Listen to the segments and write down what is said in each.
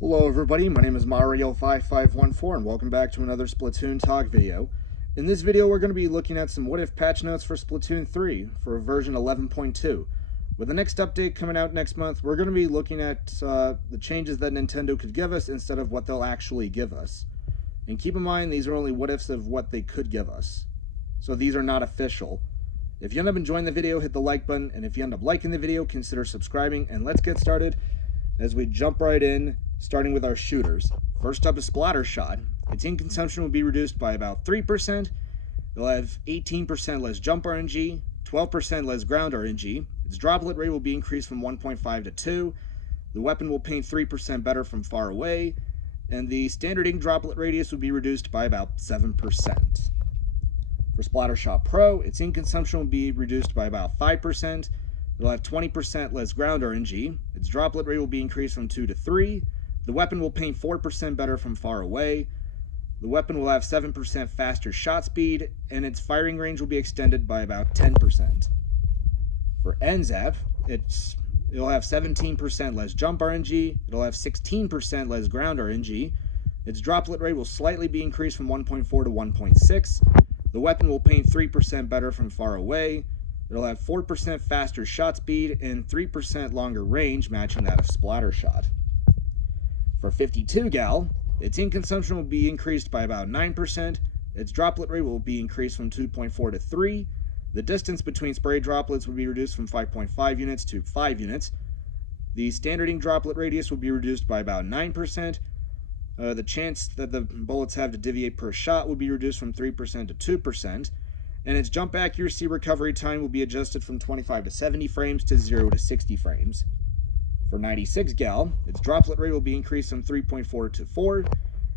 Hello everybody, my name is Mario5514 and welcome back to another Splatoon Talk video. In this video we're going to be looking at some what if patch notes for Splatoon 3 for version 11.2. With the next update coming out next month, we're going to be looking at the changes that Nintendo could give us instead of what they'll actually give us. And keep in mind, these are only what ifs of what they could give us. So these are not official. If you end up enjoying the video, hit the like button, and if you end up liking the video, consider subscribing, and let's get started as we jump right in, starting with our shooters. First up is Splatter Shot. Its ink consumption will be reduced by about 3%. It'll have 18% less jump RNG, 12% less ground RNG. Its droplet rate will be increased from 1.5 to 2. The weapon will paint 3% better from far away, and the standard ink droplet radius will be reduced by about 7%. For Splatter Shot Pro, its ink consumption will be reduced by about 5%. It'll have 20% less ground RNG. Its droplet rate will be increased from 2 to 3. The weapon will paint 4% better from far away. The weapon will have 7% faster shot speed, and its firing range will be extended by about 10%. For NZAP, it'll have 17% less jump RNG. It'll have 16% less ground RNG. Its droplet rate will slightly be increased from 1.4 to 1.6. The weapon will paint 3% better from far away. It'll have 4% faster shot speed and 3% longer range, matching that of Splatter Shot. For 52 gal, its ink consumption will be increased by about 9%. Its droplet rate will be increased from 2.4 to 3. The distance between spray droplets will be reduced from 5.5 units to 5 units. The standard ink droplet radius will be reduced by about 9%. The chance that the bullets have to deviate per shot will be reduced from 3% to 2%. And its jump accuracy recovery time will be adjusted from 25 to 70 frames to 0 to 60 frames. For 96 gal, its droplet rate will be increased from 3.4 to 4.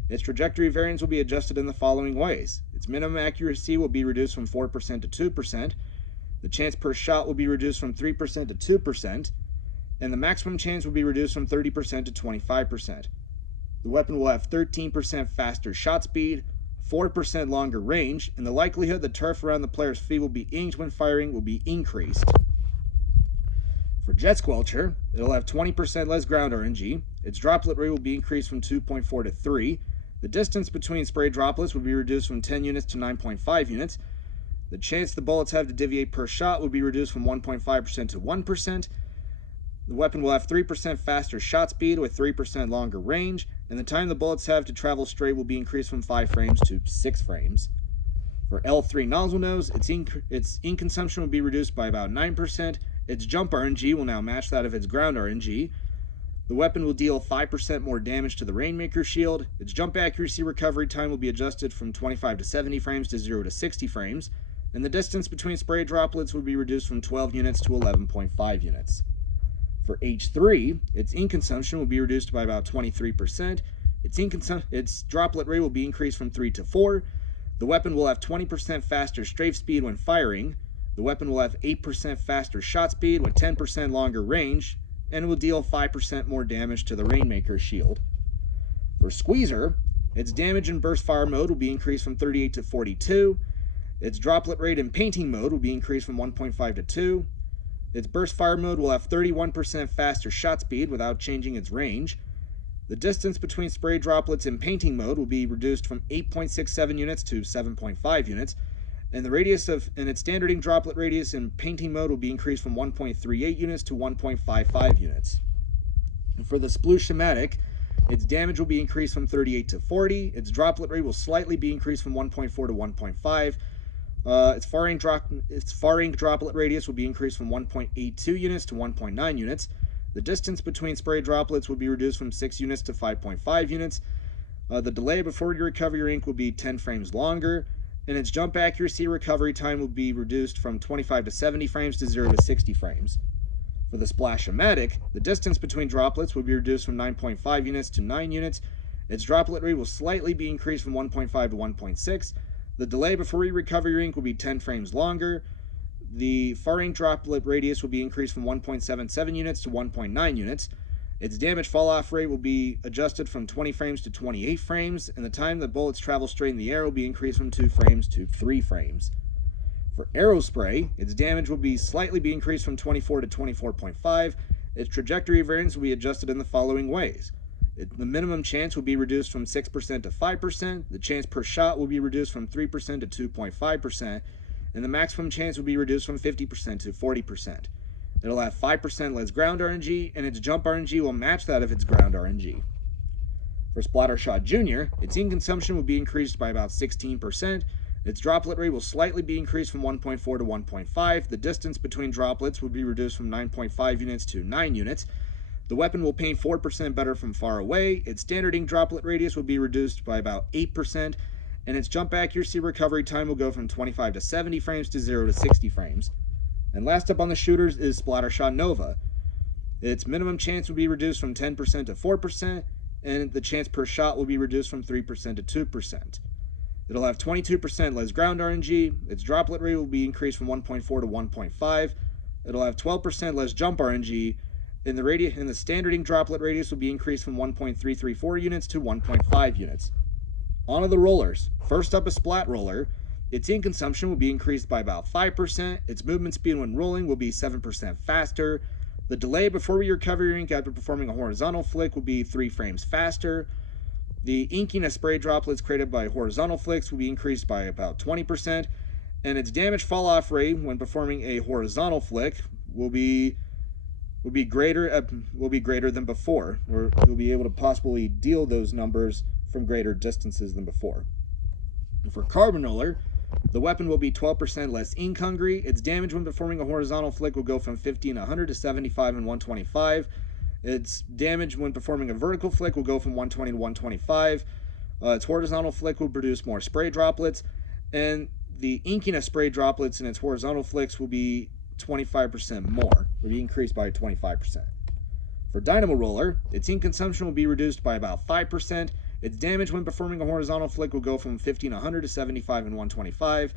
Its trajectory variance will be adjusted in the following ways. Its minimum accuracy will be reduced from 4% to 2%. The chance per shot will be reduced from 3% to 2%. And the maximum chance will be reduced from 30% to 25%. The weapon will have 13% faster shot speed, 4% longer range, and the likelihood the turf around the player's feet will be inked when firing will be increased. For Jet Squelcher, it'll have 20% less ground RNG. Its droplet rate will be increased from 2.4 to 3. The distance between spray droplets will be reduced from 10 units to 9.5 units. The chance the bullets have to deviate per shot will be reduced from 1.5% to 1%. The weapon will have 3% faster shot speed with 3% longer range, and the time the bullets have to travel straight will be increased from 5 frames to 6 frames. For L3 Nozzle Nose, its ink consumption will be reduced by about 9%. Its jump RNG will now match that of its ground RNG. The weapon will deal 5% more damage to the Rainmaker shield. Its jump accuracy recovery time will be adjusted from 25 to 70 frames to 0 to 60 frames, and the distance between spray droplets will be reduced from 12 units to 11.5 units. For H3, its ink consumption will be reduced by about 23%. Its droplet rate will be increased from 3 to 4. The weapon will have 20% faster strafe speed when firing. The weapon will have 8% faster shot speed with 10% longer range, and it will deal 5% more damage to the Rainmaker shield. For Squeezer, its damage in burst fire mode will be increased from 38 to 42. Its droplet rate in painting mode will be increased from 1.5 to 2. Its burst fire mode will have 31% faster shot speed without changing its range. The distance between spray droplets in painting mode will be reduced from 8.67 units to 7.5 units, and its standard ink droplet radius in painting mode will be increased from 1.38 units to 1.55 units. And for the Sploosh-O-Matic, its damage will be increased from 38 to 40. Its droplet rate will slightly be increased from 1.4 to 1.5. Its far ink droplet radius will be increased from 1.82 units to 1.9 units. The distance between spray droplets will be reduced from 6 units to 5.5 units. The delay before you recover your ink will be 10 frames longer, and its jump accuracy recovery time will be reduced from 25 to 70 frames to 0 to 60 frames. For the Splash-O-Matic, the distance between droplets will be reduced from 9.5 units to 9 units. Its droplet rate will slightly be increased from 1.5 to 1.6. The delay before you recover your ink will be 10 frames longer. The far ink droplet radius will be increased from 1.77 units to 1.9 units. Its damage fall-off rate will be adjusted from 20 frames to 28 frames, and the time that bullets travel straight in the air will be increased from 2 frames to 3 frames. For Aerospray, its damage will be slightly increased from 24 to 24.5. Its trajectory variance will be adjusted in the following ways. The minimum chance will be reduced from 6% to 5%. The chance per shot will be reduced from 3% to 2.5%. And the maximum chance will be reduced from 50% to 40%. It'll have 5% less ground RNG, and its jump RNG will match that of its ground RNG. For Splattershot Jr., its ink consumption will be increased by about 16%. Its droplet rate will slightly be increased from 1.4 to 1.5. The distance between droplets will be reduced from 9.5 units to 9 units. The weapon will paint 4% better from far away. Its standard ink droplet radius will be reduced by about 8%, and its jump accuracy recovery time will go from 25 to 70 frames to 0 to 60 frames. And last up on the shooters is Splattershot Nova. Its minimum chance will be reduced from 10% to 4%, and the chance per shot will be reduced from 3% to 2%. It'll have 22% less ground RNG. Its droplet rate will be increased from 1.4 to 1.5. It'll have 12% less jump RNG, and the standard ink droplet radius will be increased from 1.334 units to 1.5 units. On to the rollers. First up is Splat Roller. Its ink consumption will be increased by about 5%. Its movement speed when rolling will be 7% faster. The delay before you recover your ink after performing a horizontal flick will be 3 frames faster. The inking of spray droplets created by horizontal flicks will be increased by about 20%, and its damage fall-off rate when performing a horizontal flick will be greater than before, or you'll be able to possibly deal those numbers from greater distances than before. For Carbon Roller, the weapon will be 12% less ink hungry. Its damage when performing a horizontal flick will go from 50 and 100 to 75 and 125. Its damage when performing a vertical flick will go from 120 to 125. Its horizontal flick will produce more spray droplets, and the inking of spray droplets in its horizontal flicks will be 25% more, will be increased by 25%. For Dynamo Roller, its ink consumption will be reduced by about 5%. Its damage when performing a horizontal flick will go from 50 and 100 to 75 and 125.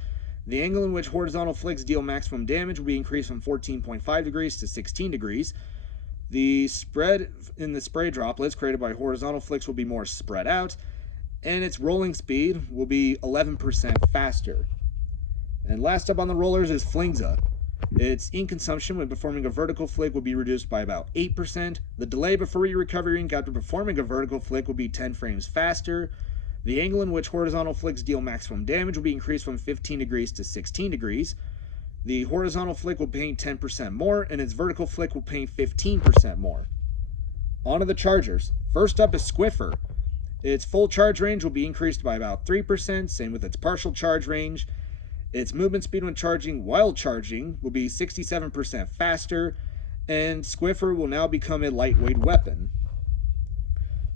The angle in which horizontal flicks deal maximum damage will be increased from 14.5 degrees to 16 degrees. The spread in the spray droplets created by horizontal flicks will be more spread out, and its rolling speed will be 11% faster. And last up on the rollers is Flingza. Its ink consumption when performing a vertical flick will be reduced by about 8%. The delay before you recover your ink after performing a vertical flick will be 10 frames faster. The angle in which horizontal flicks deal maximum damage will be increased from 15 degrees to 16 degrees. The horizontal flick will paint 10% more, and its vertical flick will paint 15% more. On to the chargers. First up is Squiffer. Its full charge range will be increased by about 3%, same with its partial charge range. Its movement speed when charging while charging will be 67% faster, and Squiffer will now become a lightweight weapon.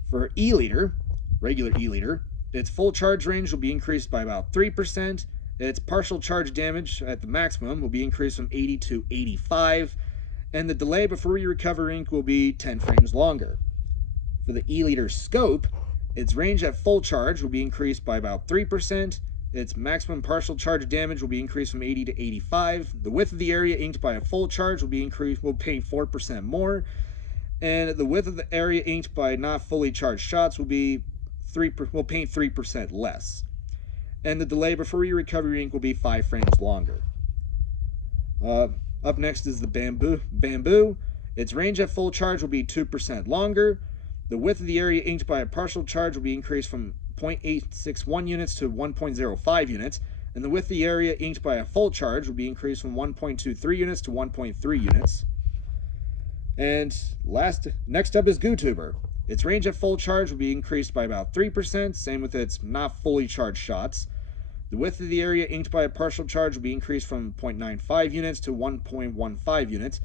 For E-Liter, regular E-Liter, its full charge range will be increased by about 3%. Its partial charge damage at the maximum will be increased from 80 to 85, and the delay before you recover ink will be 10 frames longer. For the E-Liter Scope, its range at full charge will be increased by about 3%. Its maximum partial charge damage will be increased from 80 to 85. The width of the area inked by a full charge will paint 4% more, and the width of the area inked by not fully charged shots will paint 3% less. And the delay before you recover your ink will be 5 frames longer. Up next is the Bamboo. Its range at full charge will be 2% longer. The width of the area inked by a partial charge will be increased from 0.861 units to 1.05 units, and the width of the area inked by a full charge will be increased from 1.23 units to 1.3 units. And next up is GooTuber. Its range at full charge will be increased by about 3%, same with its not fully charged shots. The width of the area inked by a partial charge will be increased from 0.95 units to 1.15 units,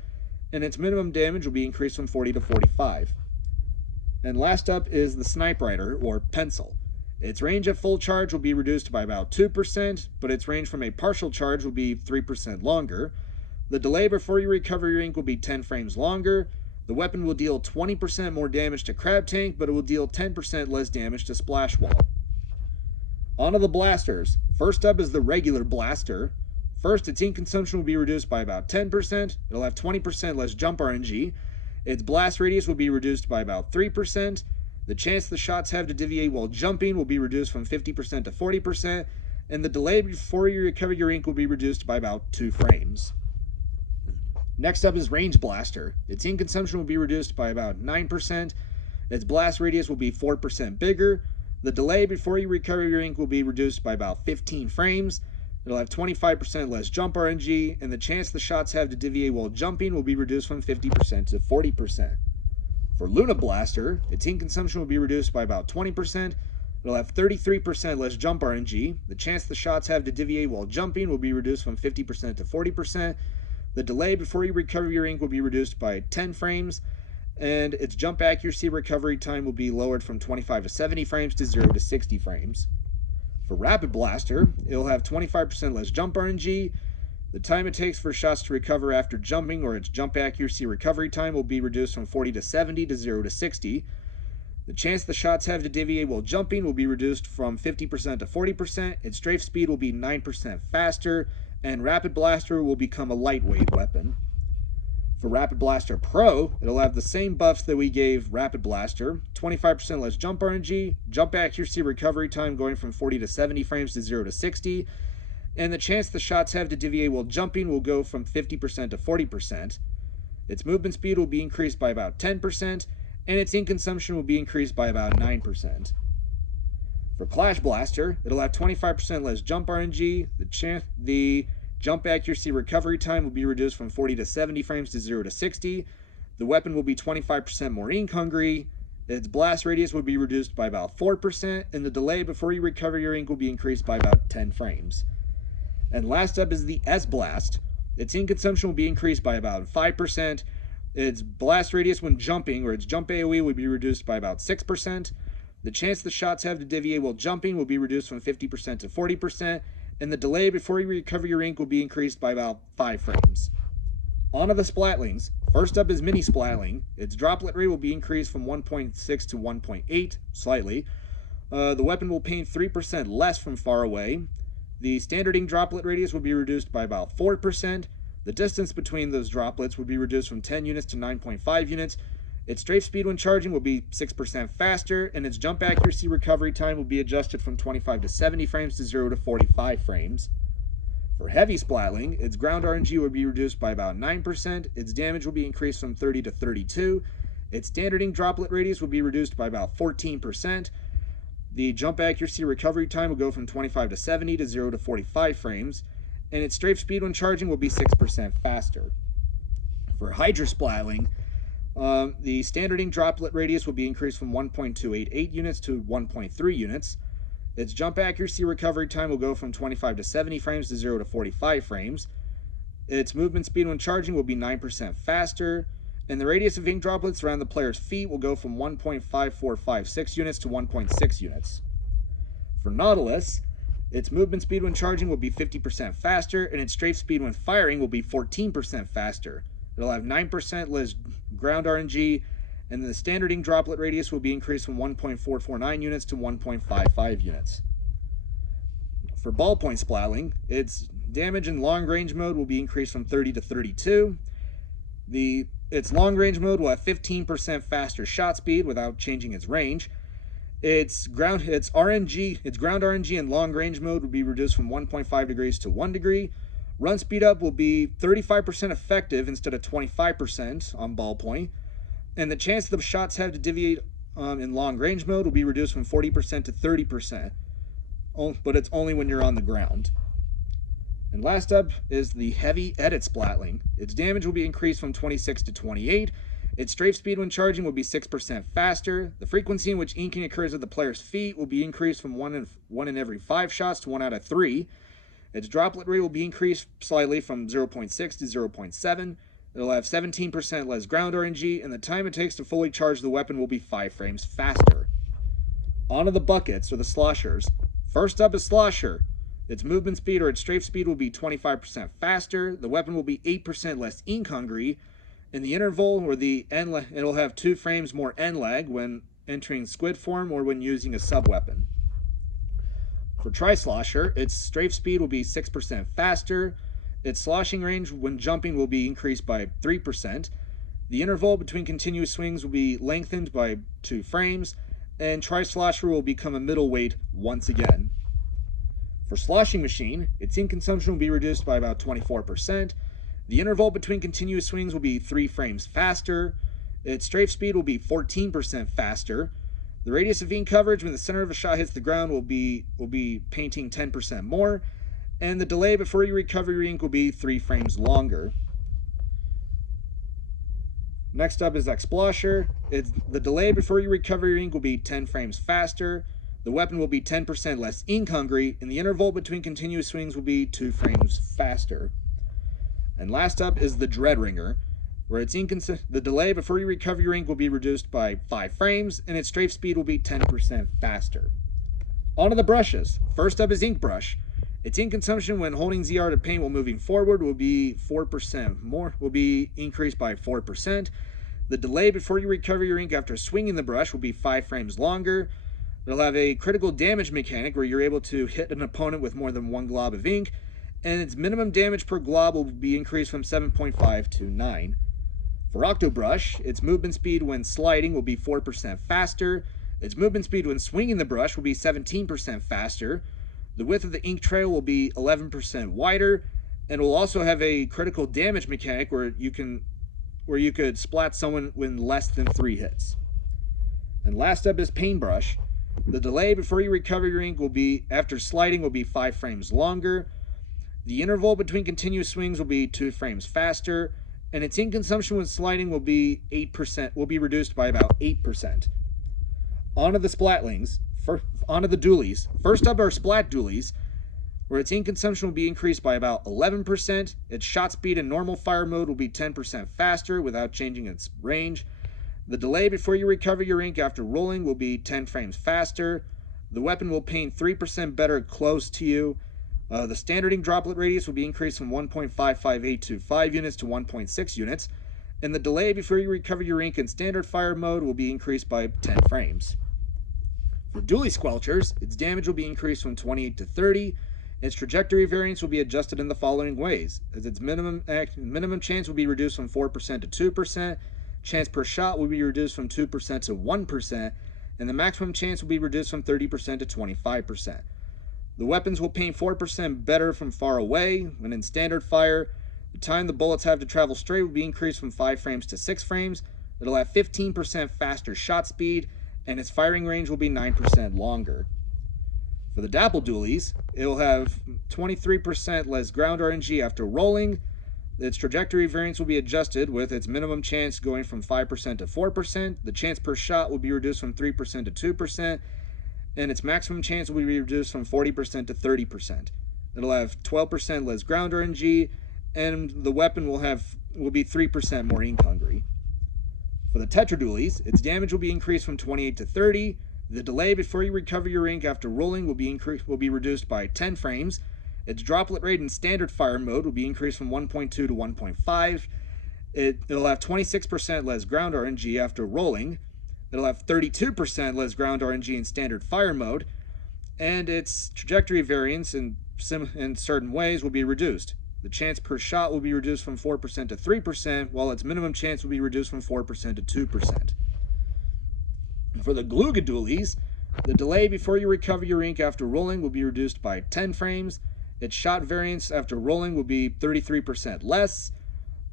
and its minimum damage will be increased from 40 to 45. And last up is the Snipe Rider, or Pencil. Its range at full charge will be reduced by about 2%, but its range from a partial charge will be 3% longer. The delay before you recover your ink will be 10 frames longer. The weapon will deal 20% more damage to Crab Tank, but it will deal 10% less damage to Splash Wall. On to the blasters. First up is the regular blaster. First, its ink consumption will be reduced by about 10%. It'll have 20% less jump RNG. Its blast radius will be reduced by about 3%. The chance the shots have to deviate while jumping will be reduced from 50% to 40%, and the delay before you recover your ink will be reduced by about 2 frames. Next up is Range Blaster. Its ink consumption will be reduced by about 9%. Its blast radius will be 4% bigger. The delay before you recover your ink will be reduced by about 15 frames. It'll have 25% less jump RNG, and the chance the shots have to deviate while jumping will be reduced from 50% to 40%. For Luna Blaster, its ink consumption will be reduced by about 20%. It'll have 33% less jump RNG. The chance the shots have to deviate while jumping will be reduced from 50% to 40%. The delay before you recover your ink will be reduced by 10 frames, and its jump accuracy recovery time will be lowered from 25 to 70 frames to 0 to 60 frames. For Rapid Blaster, it'll have 25% less jump RNG. The time it takes for shots to recover after jumping, or its jump accuracy recovery time, will be reduced from 40 to 70 to 0 to 60. The chance the shots have to deviate while jumping will be reduced from 50% to 40%. Its strafe speed will be 9% faster, and Rapid Blaster will become a lightweight weapon. For Rapid Blaster Pro, it'll have the same buffs that we gave Rapid Blaster: 25% less jump RNG, jump accuracy recovery time going from 40 to 70 frames to 0 to 60, and the chance the shots have to deviate while jumping will go from 50% to 40%. Its movement speed will be increased by about 10%, and its ink consumption will be increased by about 9%. For Clash Blaster, it'll have 25% less jump RNG, the jump accuracy recovery time will be reduced from 40 to 70 frames to 0 to 60. The weapon will be 25% more ink hungry. Its blast radius will be reduced by about 4%, and the delay before you recover your ink will be increased by about 10 frames. And last up is the S-Blast. Its ink consumption will be increased by about 5%. Its blast radius when jumping, or its jump AoE, will be reduced by about 6%. The chance the shots have to deviate while jumping will be reduced from 50% to 40%. And the delay before you recover your ink will be increased by about 5 frames. On to the Splatlings. First up is Mini Splatling. Its droplet rate will be increased from 1.6 to 1.8, slightly. The weapon will paint 3% less from far away. The standard ink droplet radius will be reduced by about 4%. The distance between those droplets will be reduced from 10 units to 9.5 units. Its strafe speed when charging will be 6% faster, and its jump accuracy recovery time will be adjusted from 25 to 70 frames to 0 to 45 frames. For Heavy Splatling, its ground RNG will be reduced by about 9%, its damage will be increased from 30 to 32, its standard ink droplet radius will be reduced by about 14%, the jump accuracy recovery time will go from 25 to 70 to 0 to 45 frames, and its strafe speed when charging will be 6% faster. For Hydra Splatling, the standard ink droplet radius will be increased from 1.288 units to 1.3 units. Its jump accuracy recovery time will go from 25 to 70 frames to 0 to 45 frames. Its movement speed when charging will be 9% faster, and the radius of ink droplets around the player's feet will go from 1.5456 units to 1.6 units. For Nautilus, its movement speed when charging will be 50% faster, and its strafe speed when firing will be 14% faster. It'll have 9% less ground RNG, and the standard ink droplet radius will be increased from 1.449 units to 1.55 units. For Ballpoint Splatling, its damage in long range mode will be increased from 30 to 32. Its long range mode will have 15% faster shot speed without changing its range. Its ground RNG in long range mode will be reduced from 1.5 degrees to 1 degree. Run speed up will be 35% effective instead of 25% on Ballpoint. And the chance the shots have to deviate in long range mode will be reduced from 40% to 30%. But it's only when you're on the ground. And last up is the Heavy Edit Splatling. Its damage will be increased from 26 to 28. Its strafe speed when charging will be 6% faster. The frequency in which inking occurs at the player's feet will be increased from 1 in every 5 shots to 1 out of 3. Its droplet rate will be increased slightly from 0.6 to 0.7. It'll have 17% less ground RNG, and the time it takes to fully charge the weapon will be 5 frames faster. On to the buckets, or the sloshers. First up is Slosher. Its movement speed, or its strafe speed, will be 25% faster. The weapon will be 8% less ink hungry. In the interval, or the end, it'll have 2 frames more end lag when entering squid form or when using a sub-weapon. For Tri-Slosher, its strafe speed will be 6% faster. Its sloshing range when jumping will be increased by 3%. The interval between continuous swings will be lengthened by 2 frames. And Tri-Slosher will become a middleweight once again. For Sloshing Machine, its ink consumption will be reduced by about 24%. The interval between continuous swings will be 3 frames faster. Its strafe speed will be 14% faster. The radius of ink coverage when the center of a shot hits the ground will be painting 10% more, and the delay before you recover your ink will be 3 frames longer. Next up is Explosher. The delay before you recover your ink will be 10 frames faster. The weapon will be 10% less ink hungry, and the interval between continuous swings will be 2 frames faster. And last up is the Dreadringer, where the delay before you recover your ink will be reduced by 5 frames, and its strafe speed will be 10% faster. On to the brushes. First up is Ink Brush. Its ink consumption when holding ZR to paint while moving forward will be 4% more, will be increased by 4%. The delay before you recover your ink after swinging the brush will be 5 frames longer. It'll have a critical damage mechanic where you're able to hit an opponent with more than 1 glob of ink, and its minimum damage per glob will be increased from 7.5 to 9. For Octobrush, its movement speed when sliding will be 4% faster. Its movement speed when swinging the brush will be 17% faster. The width of the ink trail will be 11% wider, and will also have a critical damage mechanic where you could splat someone with less than 3 hits. And last up is Paintbrush. The delay before you recover your ink will be after sliding will be 5 frames longer. The interval between continuous swings will be 2 frames faster, and its ink consumption when sliding will be reduced by about 8%. On to the Splatlings. Onto the Dualies. First up are Splat Dualies, where its ink consumption will be increased by about 11%. Its shot speed in normal fire mode will be 10% faster without changing its range. The delay before you recover your ink after rolling will be 10 frames faster. The weapon will paint 3% better close to you. The standard ink droplet radius will be increased from 1.55825 units to 1.6 units. And the delay before you recover your ink in standard fire mode will be increased by 10 frames. For Dually Squelchers, its damage will be increased from 28 to 30. Its trajectory variance will be adjusted in the following ways, as its minimum chance will be reduced from 4% to 2%, chance per shot will be reduced from 2% to 1%, and the maximum chance will be reduced from 30% to 25%. The weapons will paint 4% better from far away. When in standard fire, the time the bullets have to travel straight will be increased from 5 frames to 6 frames. It'll have 15% faster shot speed, and its firing range will be 9% longer. For the Dapple Dualies, it'll have 23% less ground RNG after rolling. Its trajectory variance will be adjusted with its minimum chance going from 5% to 4%. The chance per shot will be reduced from 3% to 2%, and its maximum chance will be reduced from 40% to 30%. It'll have 12% less ground RNG, and the weapon will be 3% more ink hungry. For the Tetra Dualies, its damage will be increased from 28 to 30. The delay before you recover your ink after rolling will be reduced by 10 frames. Its droplet rate in standard fire mode will be increased from 1.2 to 1.5. It'll have 26% less ground RNG after rolling. It'll have 32% less ground RNG in standard fire mode, and its trajectory variance in certain ways will be reduced. The chance per shot will be reduced from 4% to 3%, while its minimum chance will be reduced from 4% to 2%. For the Gluga Dualies, the delay before you recover your ink after rolling will be reduced by 10 frames. Its shot variance after rolling will be 33% less.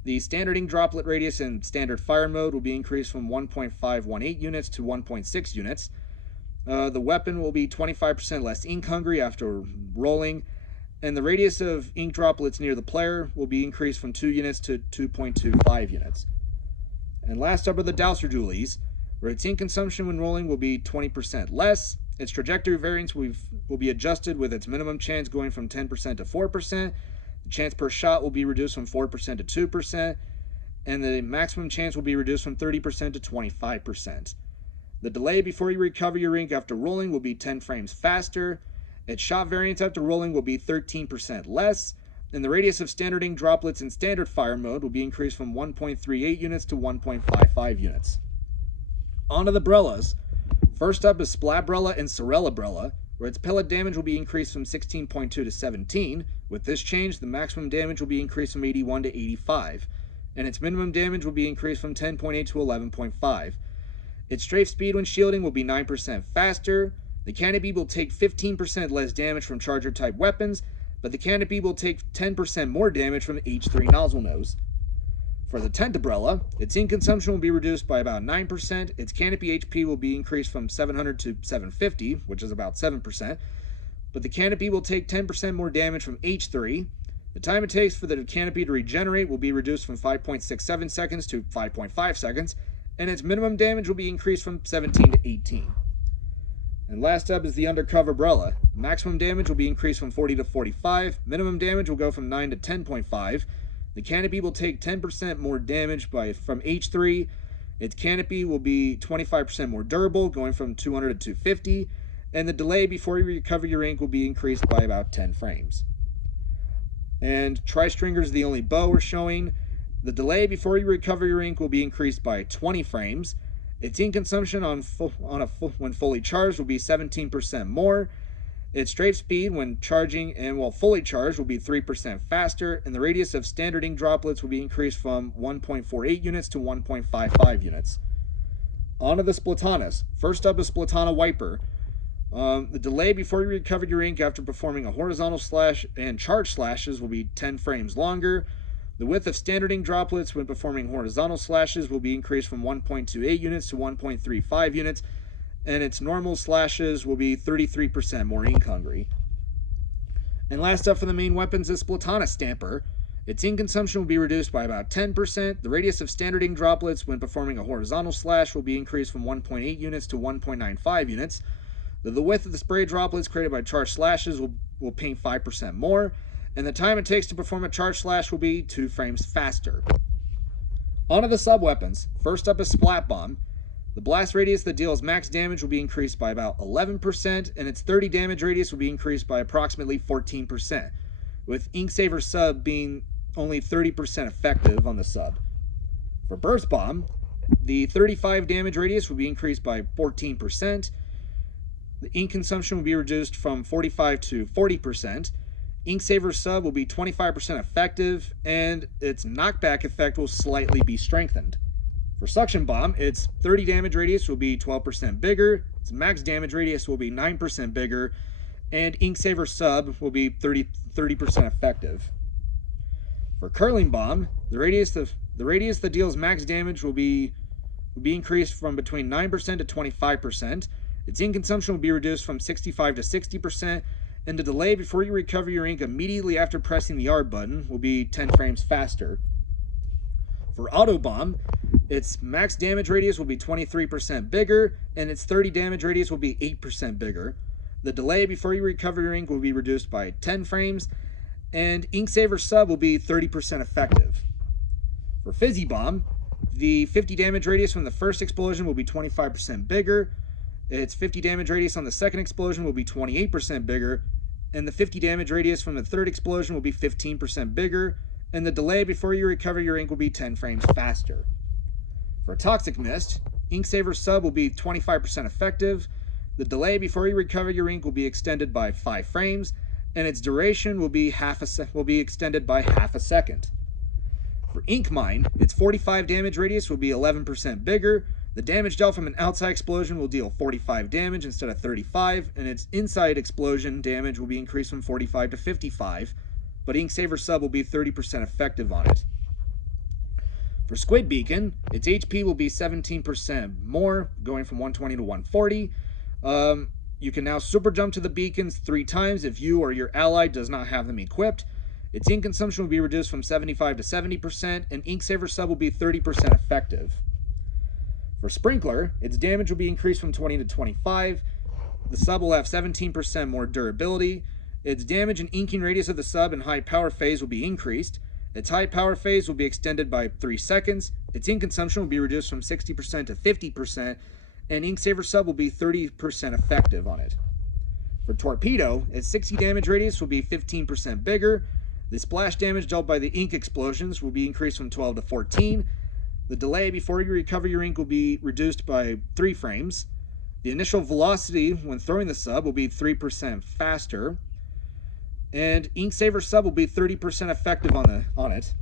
The standard ink droplet radius in standard fire mode will be increased from 1.518 units to 1.6 units. The weapon will be 25% less ink hungry after rolling, and the radius of ink droplets near the player will be increased from 2 units to 2.25 units. And last up are the Dowser Dualies, where its ink consumption when rolling will be 20% less. Its trajectory variance will be adjusted with its minimum chance going from 10% to 4%. The chance per shot will be reduced from 4% to 2%, and the maximum chance will be reduced from 30% to 25%. The delay before you recover your ink after rolling will be 10 frames faster. Its shot variance after rolling will be 13% less, and the radius of standard ink droplets in standard fire mode will be increased from 1.38 units to 1.55 units. On to the Brellas. First up is Splatbrella and Sorellabrella, where its pellet damage will be increased from 16.2 to 17. With this change, the maximum damage will be increased from 81 to 85, and its minimum damage will be increased from 10.8 to 11.5. Its strafe speed when shielding will be 9% faster. The canopy will take 15% less damage from charger-type weapons, but the canopy will take 10% more damage from H3 nozzle nose. For the tent umbrella, its ink consumption will be reduced by about 9%, its canopy HP will be increased from 700 to 750, which is about 7%, but the canopy will take 10% more damage from H3. The time it takes for the canopy to regenerate will be reduced from 5.67 seconds to 5.5 seconds, and its minimum damage will be increased from 17 to 18. And last up is the undercover umbrella. Maximum damage will be increased from 40 to 45, minimum damage will go from 9 to 10.5. The canopy will take 10% more damage from H3. Its canopy will be 25% more durable, going from 200 to 250. And the delay before you recover your ink will be increased by about 10 frames. And Tri-Stringer is the only bow we're showing. The delay before you recover your ink will be increased by 20 frames. Its ink consumption when fully charged will be 17% more. Its strafe speed when charging and while fully charged will be 3% faster, and the radius of standard ink droplets will be increased from 1.48 units to 1.55 units. On to the Splatonis. First up is Splatana Wiper. The delay before you recover your ink after performing a horizontal slash and charge slashes will be 10 frames longer. The width of standard ink droplets when performing horizontal slashes will be increased from 1.28 units to 1.35 units, and its normal slashes will be 33% more ink hungry. And last up for the main weapons is Splatana Stamper. Its ink consumption will be reduced by about 10%. The radius of standard ink droplets when performing a horizontal slash will be increased from 1.8 units to 1.95 units. The width of the spray droplets created by charged slashes will paint 5% more, and the time it takes to perform a charge slash will be 2 frames faster. On to the sub-weapons. First up is Splat Bomb. The blast radius that deals max damage will be increased by about 11%, and its 30 damage radius will be increased by approximately 14%, with Inksaver Sub being only 30% effective on the sub. For Burst Bomb, the 35 damage radius will be increased by 14%, the ink consumption will be reduced from 45 to 40%, Inksaver Sub will be 25% effective, and its knockback effect will slightly be strengthened. For Suction Bomb, its 30 damage radius will be 12% bigger, its max damage radius will be 9% bigger, and Inksaver Sub will be 30% effective. For Curling Bomb, the radius that deals max damage will be increased from between 9% to 25%, its ink consumption will be reduced from 65 to 60%, and the delay before you recover your ink immediately after pressing the R button will be 10 frames faster. For Auto Bomb, its max damage radius will be 23% bigger, and its 30 damage radius will be 8% bigger. The delay before you recover your ink will be reduced by 10 frames, and Inksaver Sub will be 30% effective. For Fizzy Bomb, the 50 damage radius from the first explosion will be 25% bigger, its 50 damage radius on the second explosion will be 28% bigger, and the 50 damage radius from the third explosion will be 15% bigger, and the delay before you recover your ink will be 10 frames faster. For Toxic Mist, Inksaver Sub will be 25% effective, the delay before you recover your ink will be extended by 5 frames, and its duration will be extended by half a second. For Ink Mine, its 45 damage radius will be 11% bigger, the damage dealt from an outside explosion will deal 45 damage instead of 35, and its inside explosion damage will be increased from 45 to 55, but Inksaver Sub will be 30% effective on it. For Squid Beacon, its HP will be 17% more, going from 120 to 140. You can now super jump to the beacons 3 times if you or your ally does not have them equipped. Its ink consumption will be reduced from 75 to 70%, and Inksaver Sub will be 30% effective. For Sprinkler, its damage will be increased from 20 to 25. The sub will have 17% more durability. Its damage and inking radius of the sub and high power phase will be increased. Its high power phase will be extended by 3 seconds. Its ink consumption will be reduced from 60% to 50%, and Inksaver Sub will be 30% effective on it. For Torpedo, its 60 damage radius will be 15% bigger. The splash damage dealt by the ink explosions will be increased from 12 to 14. The delay before you recover your ink will be reduced by 3 frames. The initial velocity when throwing the sub will be 3% faster. And Inksaver Sub will be 30% effective on it.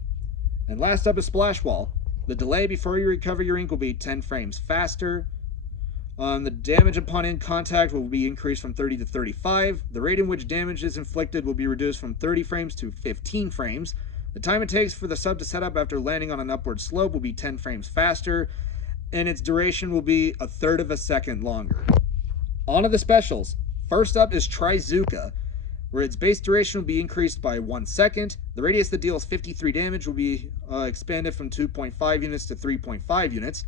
And last up is Splash Wall. The delay before you recover your ink will be 10 frames faster. The damage upon ink contact will be increased from 30 to 35. The rate in which damage is inflicted will be reduced from 30 frames to 15 frames. The time it takes for the sub to set up after landing on an upward slope will be 10 frames faster, and its duration will be a third of a second longer. On to the specials. First up is Trizuka, where its base duration will be increased by 1 second. The radius that deals 53 damage will be expanded from 2.5 units to 3.5 units.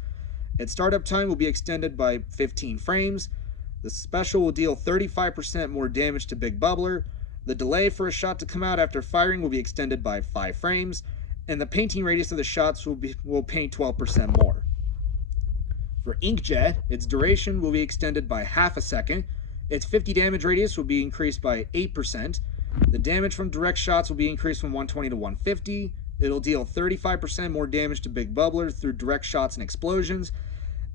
Its startup time will be extended by 15 frames. The special will deal 35% more damage to Big Bubbler. The delay for a shot to come out after firing will be extended by 5 frames, and the painting radius of the shots will paint 12% more. For Inkjet, its duration will be extended by half a second. Its 50 damage radius will be increased by 8%. The damage from direct shots will be increased from 120 to 150. It'll deal 35% more damage to Big Bubbler through direct shots and explosions,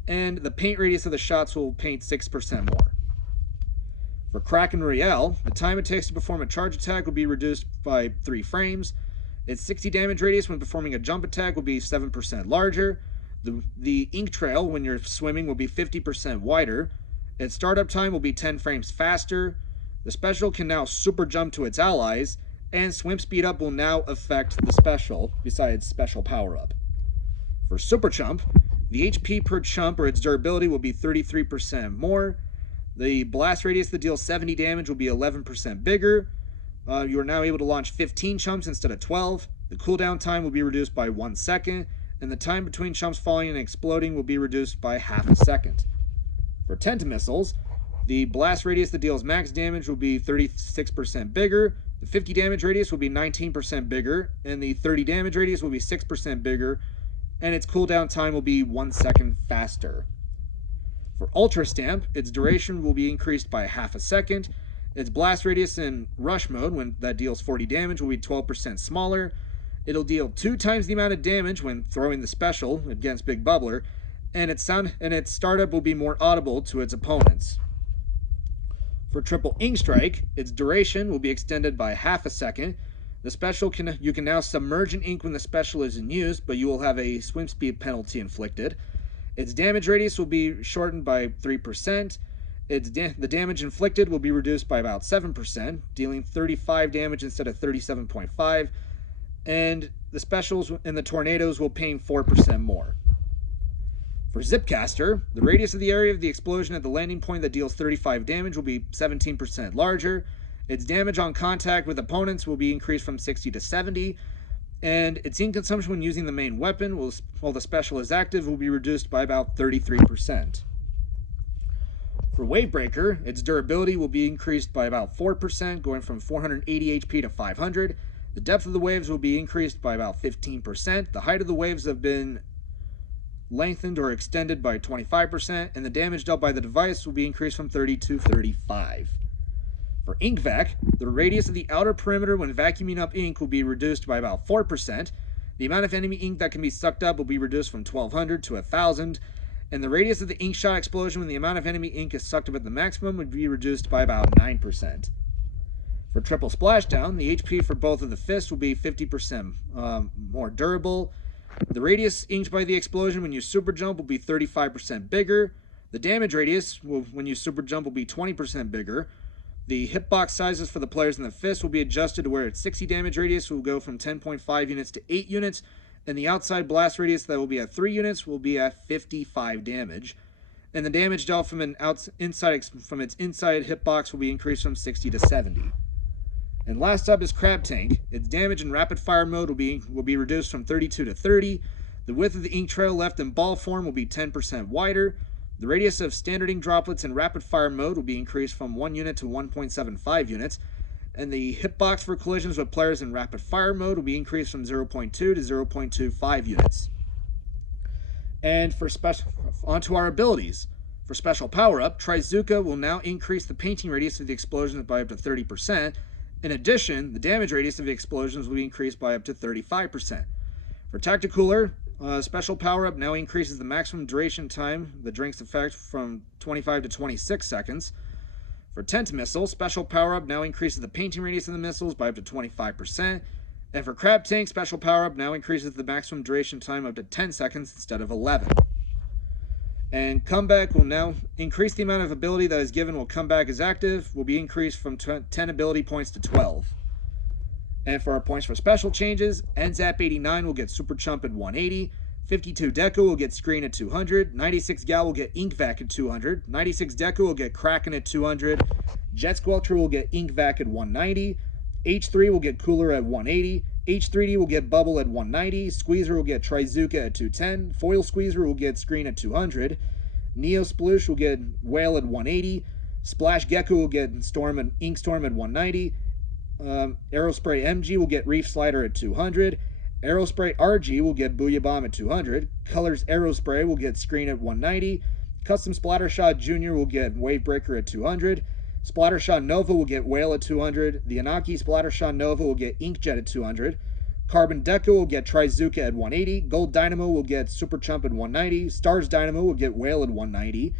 and the paint radius of the shots will paint 6% more. For Kraken Royale, the time it takes to perform a charge attack will be reduced by 3 frames. Its 60 damage radius when performing a jump attack will be 7% larger. The ink trail when you're swimming will be 50% wider. Its startup time will be 10 frames faster. The special can now super jump to its allies, and swim speed up will now affect the special, besides special power up. For Super Chump, the HP per chump or its durability will be 33% more. The blast radius that deals 70 damage will be 11% bigger. You are now able to launch 15 chumps instead of 12. The cooldown time will be reduced by 1 second, and the time between chumps falling and exploding will be reduced by half a second. For Tentamissiles, the blast radius that deals max damage will be 36% bigger. The 50 damage radius will be 19% bigger, and the 30 damage radius will be 6% bigger, and its cooldown time will be 1 second faster. For Ultra Stamp, its duration will be increased by half a second. Its blast radius in rush mode, when that deals 40 damage, will be 12% smaller. It'll deal 2 times the amount of damage when throwing the special against Big Bubbler, and its startup will be more audible to its opponents. For Triple Ink Strike, its duration will be extended by half a second. The special you can now submerge an ink when the special is in use, but you will have a swim speed penalty inflicted. Its damage radius will be shortened by 3%. The damage inflicted will be reduced by about 7%, dealing 35 damage instead of 37.5. And the specials and the tornadoes will paint 4% more. For Zipcaster, the radius of the area of the explosion at the landing point that deals 35 damage will be 17% larger. Its damage on contact with opponents will be increased from 60 to 70. And its ink consumption when using the main weapon, while the special is active, will be reduced by about 33%. For Wavebreaker, its durability will be increased by about 4%, going from 480 HP to 500. The depth of the waves will be increased by about 15%. The height of the waves have been lengthened or extended by 25%, and the damage dealt by the device will be increased from 30 to 35. For Ink Vac, the radius of the outer perimeter when vacuuming up ink will be reduced by about 4%. The amount of enemy ink that can be sucked up will be reduced from 1,200 to 1,000. And the radius of the ink shot explosion when the amount of enemy ink is sucked up at the maximum would be reduced by about 9%. For Triple Splashdown, the HP for both of the fists will be 50% more durable. The radius inked by the explosion when you super jump will be 35% bigger. The damage radius when you super jump will be 20% bigger. The hitbox sizes for the players in the fist will be adjusted to where its 60 damage radius will go from 10.5 units to 8 units, and the outside blast radius that will be at 3 units will be at 55 damage. And the damage dealt from its inside hitbox will be increased from 60 to 70. And last up is Crab Tank. Its damage in rapid fire mode will be reduced from 32 to 30. The width of the ink trail left in ball form will be 10% wider. The radius of standard ink droplets in rapid fire mode will be increased from 1 unit to 1.75 units. And the hitbox for collisions with players in rapid fire mode will be increased from 0.2 to 0.25 units. And onto our abilities. For special power-up, Trizuka will now increase the painting radius of the explosions by up to 30%. In addition, the damage radius of the explosions will be increased by up to 35%. For Tacticooler, special power-up now increases the maximum duration time the drink's effect from 25 to 26 seconds. For Tent Missile, special power-up now increases the painting radius of the missiles by up to 25%. And for Crab Tank, special power-up now increases the maximum duration time up to 10 seconds instead of 11. And Comeback will now increase the amount of ability that is given while Comeback is active, will be increased from 10 ability points to 12. And for our points for special changes, NZAP 89 will get Super Chump at 180, 52 Deku will get Screen at 200, 96 Gal will get Ink Vac at 200, 96 Deku will get Kraken at 200, Jet Squelcher will get Ink Vac at 190, H3 will get Cooler at 180, H3D will get Bubble at 190, Squeezer will get Trizuka at 210, Foil Squeezer will get Screen at 200, Neo Sploosh will get Whale at 180, Splash Gecko will get Ink Storm at 190, Aerospray MG will get Reef Slider at 200, Aerospray RG will get Booyah Bomb at 200, Colors Aerospray will get Screen at 190, Custom Splattershot Jr. will get Wave Breaker at 200, Splattershot Nova will get Whale at 200, the Anaki Splattershot Nova will get Inkjet at 200, Carbon Deco will get Trizuka at 180, Gold Dynamo will get Super Chump at 190, Stars Dynamo will get Whale at 190,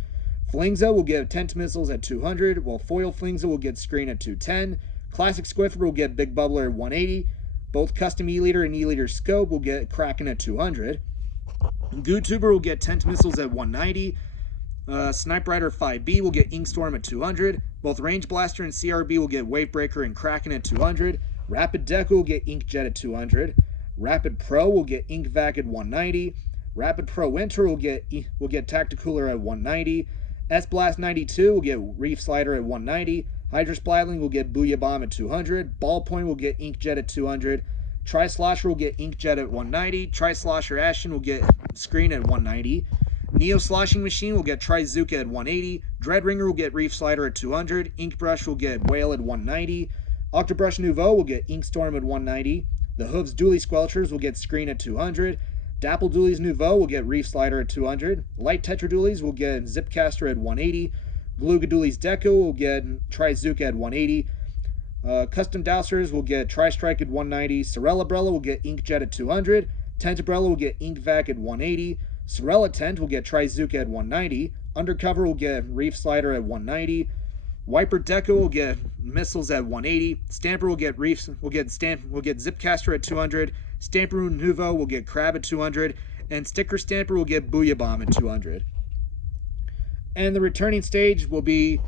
Flingza will get Tent Missiles at 200, while Foil Flingza will get Screen at 210, Classic Squiffer will get Big Bubbler at 180, both Custom E-Liter and E-Liter Scope will get Kraken at 200, GooTuber will get Tent Missiles at 190, Snipe Rider 5B will get Inkstorm at 200, both Range Blaster and CRB will get Wave Breaker and Kraken at 200, Rapid Deco will get Inkjet at 200, Rapid Pro will get Ink Vac at 190, Rapid Pro Winter will get Tacticooler at 190, S-Blast 92 will get Reef Slider at 190, Hydra Splatling will get Booyah Bomb at 200, Ballpoint will get Inkjet at 200, Tri-Slosher will get Inkjet at 190, Tri-Slosher Ashen will get Screen at 190, Neo Sloshing Machine will get Trizuka at 180, Dreadringer will get Reef Slider at 200, Inkbrush will get Whale at 190, Octobrush Nouveau will get Inkstorm at 190, the Hooves Dually Squelchers will get Screen at 200, Dapple Dualies Nouveau will get Reef Slider at 200, Light Tetra Dualies will get Zipcaster at 180, Beluga Dualies Deco will get Trizuka at 180, Custom Dowsers will get Tri-Strike at 190, Sorella will get Inkjet at 200, Tentabrella will get Ink Vac at 180, Sorella Tent will get Trizuka at 190, Undercover will get Reef Slider at 190, Wiper Deco will get Missiles at 180, Stamper will get Zipcaster at 200, Stamperoo Nouveau will get Crab at 200, and Sticker Stamper will get Booyah Bomb at 200. And the returning stage will be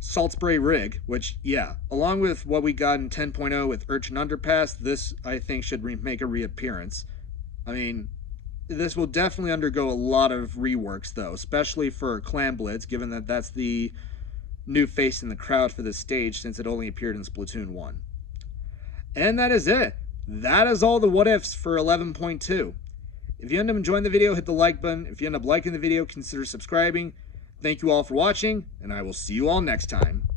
Salt Spray Rig, which, yeah, along with what we got in 10.0 with Urchin Underpass, this, I think, should make a reappearance. I mean, this will definitely undergo a lot of reworks, though, especially for Clan Blitz, given that that's the new face in the crowd for this stage since it only appeared in Splatoon 1. And that is it. That is all the what-ifs for 11.2. If you end up enjoying the video, hit the like button. If you end up liking the video, consider subscribing. Thank you all for watching, and I will see you all next time.